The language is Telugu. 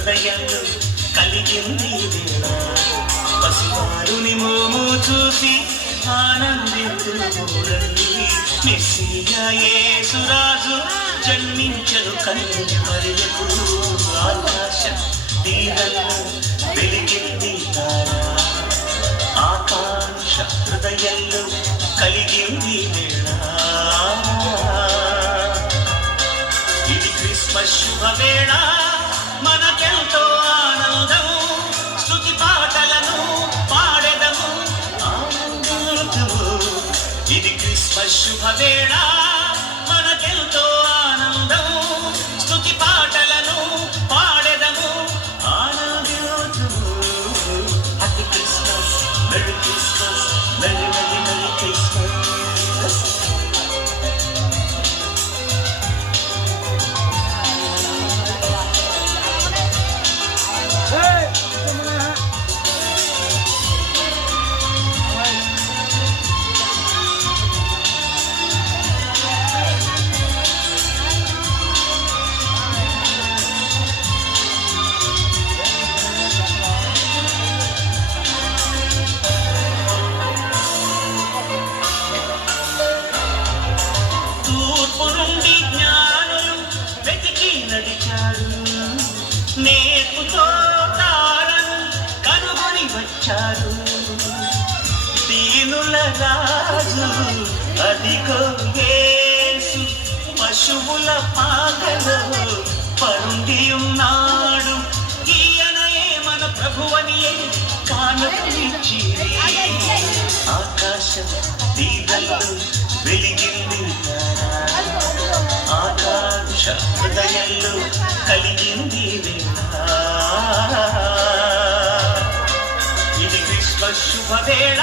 హృదయంలో కలిగింది వేళ పసివారుని మోము చూసి ఆనందించుకోరండి మెస్సియా యేసురాజు జన్మించరు కన్యమరియకు ఆకాశ దీవెనలో వెలిగింది తారా ఆకాంక్ష హృదయంలో కలిగింది వేళ ఇది క్రిస్మస్ శుభవేళ మనకెంతో ఆనందం స్తుతి పాటలను పాడెదము ఆనందించుము ఇది క్రిస్మస్ శుభవేళ మనకెంతో ఆనందం స్తుతి పాటలను పాడెదము ఆనందించుము happy Christmas merry Christmas merry merry merry Christmas నేర్పుతో తారను కనుగొని వచ్చారు దీనుల రాజు అదిగో యేసు పశువుల పాకలో పరుండి ఉన్నాడు ఈయనయే మన ప్రభువని కానుకనిచ్చి ఆకాశం దీవెనలో వెలిగింది ఆకాంక్ష హృదయంలో కలిగింది ఇది క్రిస్మస్ శుభవేళ